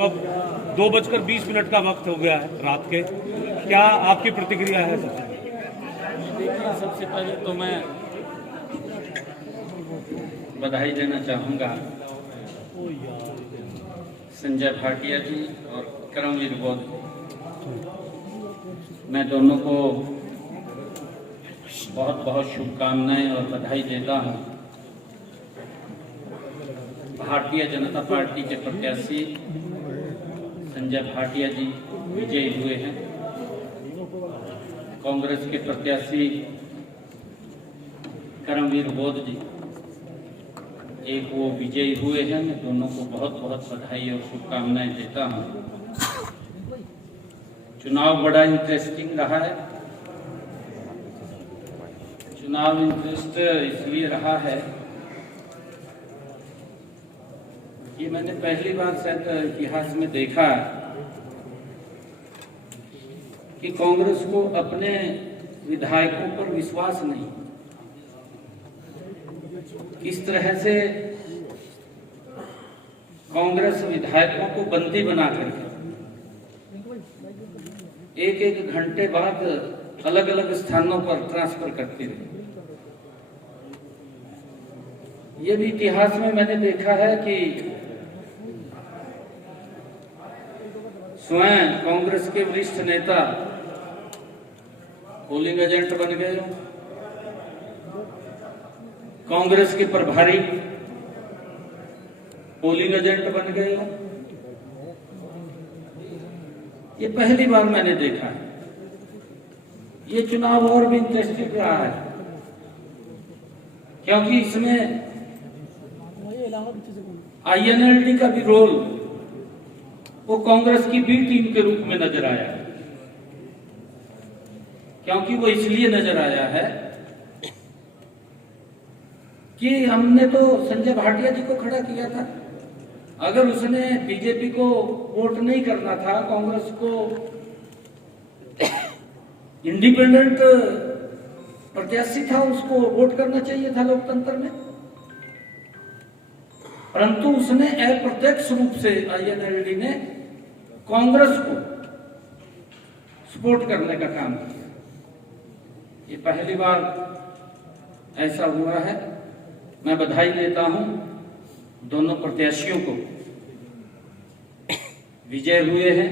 अब 2:20 का वक्त हो गया है रात के, क्या आपकी प्रतिक्रिया है? देखिए, सबसे पहले तो मैं बधाई देना चाहूँगा संजय भाटिया जी और करमवीर बौद्ध। मैं दोनों को बहुत बहुत शुभकामनाएं और बधाई देता हूँ। भारतीय जनता पार्टी के प्रत्याशी संजय भाटिया जी विजयी हुए हैं। कांग्रेस के प्रत्याशी करमवीर बौद्ध जी एक वो विजयी हुए हैं। मैं दोनों को बहुत बहुत बधाई और शुभकामनाएं देता हूं। चुनाव बड़ा इंटरेस्टिंग रहा है। चुनाव इंटरेस्ट इसलिए रहा है कि मैंने पहली बार शायद इतिहास में देखा कि कांग्रेस को अपने विधायकों पर विश्वास नहीं। किस तरह से कांग्रेस विधायकों को बंदी बना करके एक एक घंटे बाद अलग अलग स्थानों पर ट्रांसफर करती रही। ये भी इतिहास में मैंने देखा है कि स्वयं कांग्रेस के वरिष्ठ नेता पोलिंग एजेंट बन गए, कांग्रेस के प्रभारी पोलिंग एजेंट बन गए। ये पहली बार मैंने देखा है। ये चुनाव और भी इंटरेस्टिंग रहा है क्योंकि इसमें INLD का भी रोल वो कांग्रेस की बी टीम के रूप में नजर आया है। क्योंकि वो इसलिए नजर आया है कि हमने तो संजय भाटिया जी को खड़ा किया था। अगर उसने बीजेपी को वोट नहीं करना था, कांग्रेस को इंडिपेंडेंट प्रत्याशी था, उसको वोट करना चाहिए था लोकतंत्र में। परंतु उसने अप्रत्यक्ष रूप से INLD ने कांग्रेस को सपोर्ट करने का काम किया। ये पहली बार ऐसा हुआ है। मैं बधाई देता हूं दोनों प्रत्याशियों को, विजय हुए हैं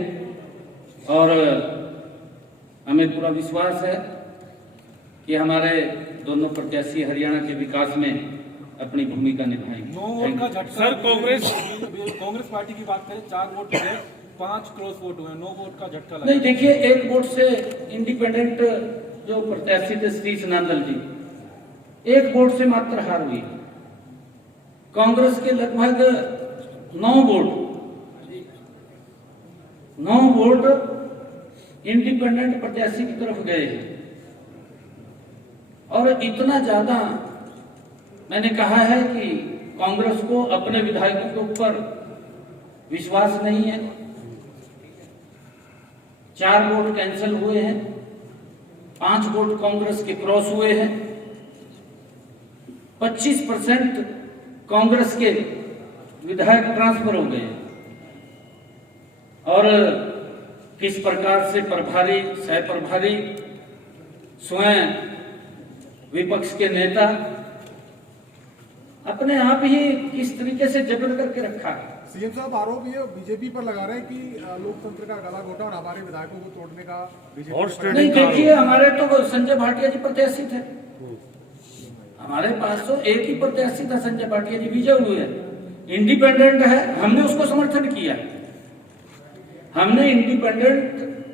और हमें पूरा विश्वास है कि हमारे दोनों प्रत्याशी हरियाणा के विकास में अपनी भूमिका निभाएंगे। सर, कांग्रेस पार्टी की बात करें, 4 वोट हुए, 5 क्रॉस वोट हुए, 9 वोट का झटका लगा। नहीं, देखिए, 1 वोट से इंडिपेंडेंट जो प्रत्याशी थे सतीश नांदल जी, 1 वोट से मात्र हार हुई। कांग्रेस के लगभग 9 वोट इंडिपेंडेंट प्रत्याशी की तरफ गए और इतना ज्यादा मैंने कहा है कि कांग्रेस को अपने विधायकों के ऊपर विश्वास नहीं है। 4 वोट कैंसिल हुए हैं, 5 वोट कांग्रेस के क्रॉस हुए हैं, 25% कांग्रेस के विधायक ट्रांसफर हो गए। और किस प्रकार से प्रभारी, सह प्रभारी, स्वयं विपक्ष के नेता अपने आप ही किस तरीके से जबरन करके रखा है। सीएम साहब आरोप ये बीजेपी पर लगा रहे हैं कि लोकतंत्र का गला घोटा और हमारे विधायकों को तोड़ने का बीजेपी। नहीं, देखिए, हमारे तो संजय भाटिया जी प्रत्याशी थे। हमारे पास तो एक ही प्रत्याशी था, संजय भाटिया जी विजय हुए हैं। इंडिपेंडेंट है, हमने उसको समर्थन किया। हमने इंडिपेंडेंट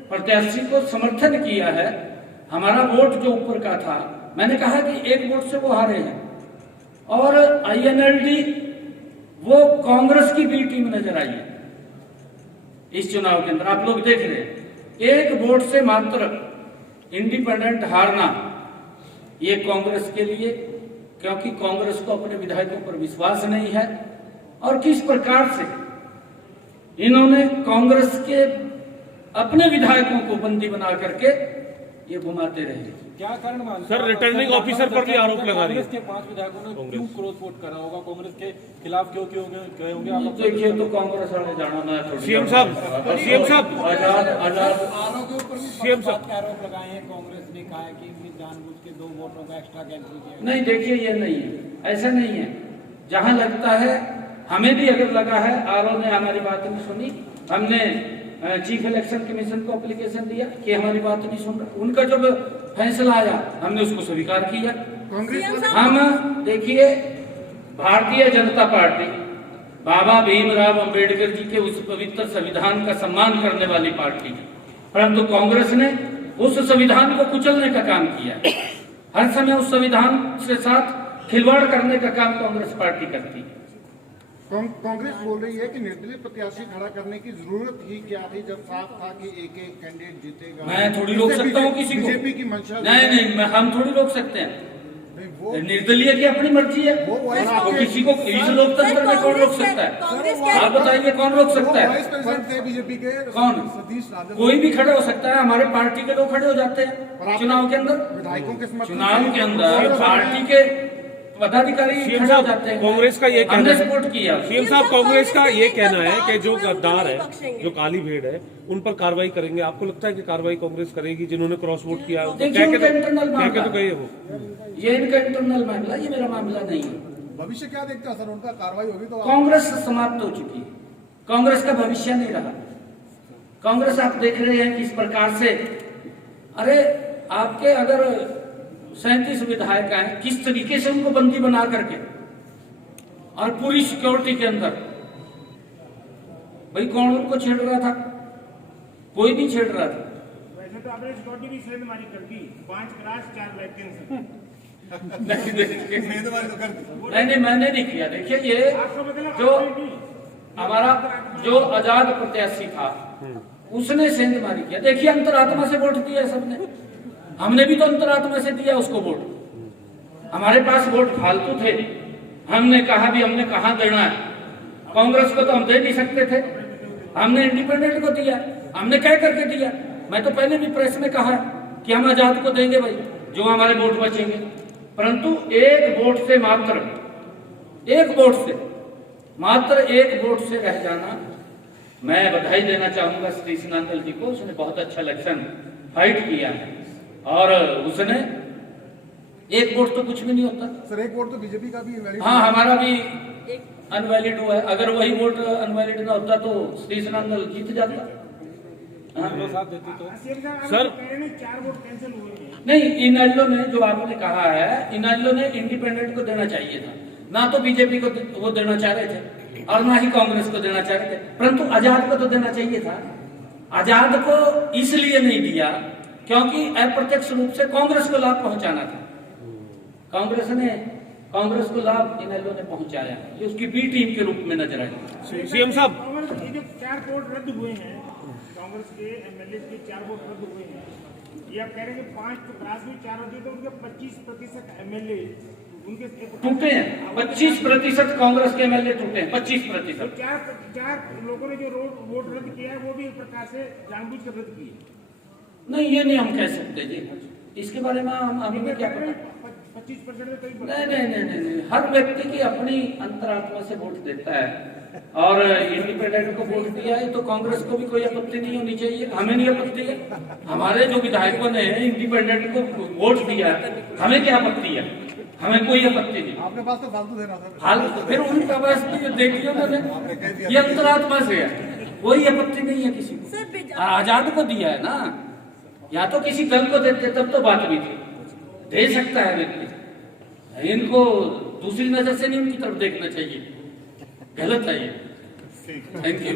प्रत्याशी को समर्थन किया है। हमारा वोट जो ऊपर का था, मैंने कहा कि 1 वोट से वो हारे हैं। और INLD वो कांग्रेस की बी टीम नजर आई है इस चुनाव के अंदर। आप लोग देख रहे हैं, 1 वोट से मात्र इंडिपेंडेंट हारना, ये कांग्रेस के लिए, क्योंकि कांग्रेस को अपने विधायकों पर विश्वास नहीं है। और किस प्रकार से इन्होंने कांग्रेस के अपने विधायकों को बंदी बना करके ये घुमाते रहे। क्या कारण मानते सर, हैं? रिटर्निंग आपका ऑफिसर पर भी आरोप लगा रही है। कांग्रेस के 5 विधायकों ने क्यों क्रॉस वोट करा होगा, कांग्रेस के खिलाफ क्यों क्यों गए होंगे आप? देखिए तो कांग्रेस वाले जाना मैं थोड़ी सीएम साहब आजाद सीएम साहब आरोप लगाए हैं। कांग्रेस ने कहा है कि इनने जानबूझ के 2 वोटों का एक्स्ट्रा कैंसिल किया। नहीं, देखिए ये नहीं है, ऐसा नहीं है। जहां लगता है, हमें भी अगर लगा है, आरओ ने हमारी बात नहीं सुनी, हमने चीफ इलेक्शन कमीशन को एप्लीकेशन दिया कि हमारी बात नहीं सुन रहा। उनका जब फैसला आया हमने उसको स्वीकार किया। हम देखिए, भारतीय जनता पार्टी बाबा भीमराव अंबेडकर जी के उस पवित्र संविधान का सम्मान करने वाली पार्टी है, परंतु कांग्रेस ने उस संविधान को कुचलने का काम किया। हर समय उस संविधान के साथ खिलवाड़ करने का काम कांग्रेस पार्टी करती है। कांग्रेस बोल रही है कि निर्दलीय प्रत्याशी खड़ा करने की जरूरत ही क्या थी, जब साफ था कि एक एक कैंडिडेट जीतेगा। मैं थोड़ी रोक सकता हूँ किसी को? बीजेपी की मंशा नहीं, हम थोड़ी रोक सकते हैं। नहीं, वो निर्दलीय की अपनी मर्जी है, वो तो किसी को इस लोकतंत्र में कौन रोक सकता है? आप बताइए कौन रोक सकता है? वाइस प्रेसिडेंट थे बीजेपी के कौन? सतीश राजन। कोई भी खड़े हो सकता है। हमारे पार्टी के लोग खड़े हो जाते हैं चुनाव के अंदर। विधायकों के समर्थन चुनाव के अंदर पार्टी के पदाधिकारी सीएम खड़े हो साहब, जाते हैं। कांग्रेस का ये कहना हमने है, सपोर्ट किया। सीएम साहब कांग्रेस का ये कहना है कि जो गद्दार है, जो काली भेड़ है, उन पर कार्रवाई करेंगे। आपको लगता है कि कार्रवाई कांग्रेस करेगी जिन्होंने क्रॉस वोट किया है? देखिए, उनका इंटरनल क्या मामला तो कहिए वो ये इनका इंटरनल मामला, ये मेरा मामला नहीं है। भविष्य क्या देखते हैं सर, उनका कार्रवाई होगी तो कांग्रेस समाप्त हो चुकी है, कांग्रेस का भविष्य नहीं रहा। कांग्रेस आप देख रहे हैं किस प्रकार से, अरे आपके अगर 37 विधायक हैं, किस तरीके से उनको बंदी बना करके और पूरी सिक्योरिटी के अंदर, भाई कौन उनको छेड़ रहा था? कोई नहीं छेड़ रहा था। वैसे तो आपने सिक्योरिटी भी सेंधमारी कर दी, 5 क्लास 4 वैकेंसी। नहीं, मैंने नहीं किया। देखिए, ये जो हमारा जो आजाद प्रत्याशी था उसने सेंधमारी किया। देखिए, अंतरात्मा से वोट दिया सबने, हमने भी तो अंतरात्मा से दिया उसको वोट। हमारे पास वोट फालतू थे, हमने कहा भी हमने कहां देना है। कांग्रेस को तो हम दे नहीं सकते थे, हमने इंडिपेंडेंट को दिया, हमने कह करके दिया। मैं तो पहले भी प्रेस में कहा कि हम आजाद को देंगे भाई, जो हमारे वोट बचेंगे। परंतु एक वोट से मात्र एक वोट से रह जाना, मैं बधाई देना चाहूंगा सतीश नांदल जी को। उसने बहुत अच्छा इलेक्शन फाइट किया है और उसने एक वोट तो कुछ भी नहीं होता। सर एक वोट तो बीजेपी का भी invalid हाँ, हमारा भी अनवैलिड हुआ है। अगर वही वोट अनवैलिड ना होता तो सतीश नांदल जीत जाता। हाँ। साथ देती तो सर, 4 वोट कैंसिल हुए हैं। नहीं, इनेलो ने जो आपने कहा है, इनेलो ने इंडिपेंडेंट को देना चाहिए था, ना तो बीजेपी को वो देना चाह रहे थे और ना ही कांग्रेस को देना चाह रहे थे, परंतु आजाद को तो देना चाहिए था। आजाद को इसलिए नहीं दिया क्योंकि अप्रत्यक्ष रूप से कांग्रेस को लाभ पहुंचाना था। कांग्रेस को लाभ इनेलो ने पहुंचाया, ये उसकी बी टीम के रूप में नजर आई। सीएम साहब, कांग्रेस ये जो 4 वोट रद्द हुए हैं, कांग्रेस के एमएलए के 4 वोट रद्द हुए हैं, ये आप कह रहे हैं कि 5 क्लास भी 4 होती तो उनके 25% एमएलए उनके टूटे हैं। 25% कांग्रेस के एमएलए टूटे हैं, 25%। 4 लोगों ने जो वोट रद्द किया है वो भी एक प्रकार से जानबूझ कर रद्द किए। नहीं, ये नहीं हम कह सकते जी, इसके बारे में हमें क्या पता। 25% में करीब नहीं, हर व्यक्ति की अपनी अंतरात्मा से वोट देता है और इंडिपेंडेंट को वोट दिया है तो कांग्रेस को भी कोई आपत्ति नहीं होनी चाहिए। हमें नहीं आपत्ति है, हमारे जो विधायकों ने इंडिपेंडेंट को वोट दिया, हमें क्या आपत्ति है? हमें कोई आपत्ति नहीं। आपके पास तो फालतू देना सर। फालतू फिर उनका पास भी देखिए उन्होंने, ये अंतरात्मा से है, कोई आपत्ति नहीं है किसी को। आजाद को दिया है ना, या तो किसी दल को देते तब तो बात भी थी, दे सकता है व्यक्ति। इनको दूसरी नजर से नहीं उनकी तरफ देखना चाहिए, गलत है ये। Thank you.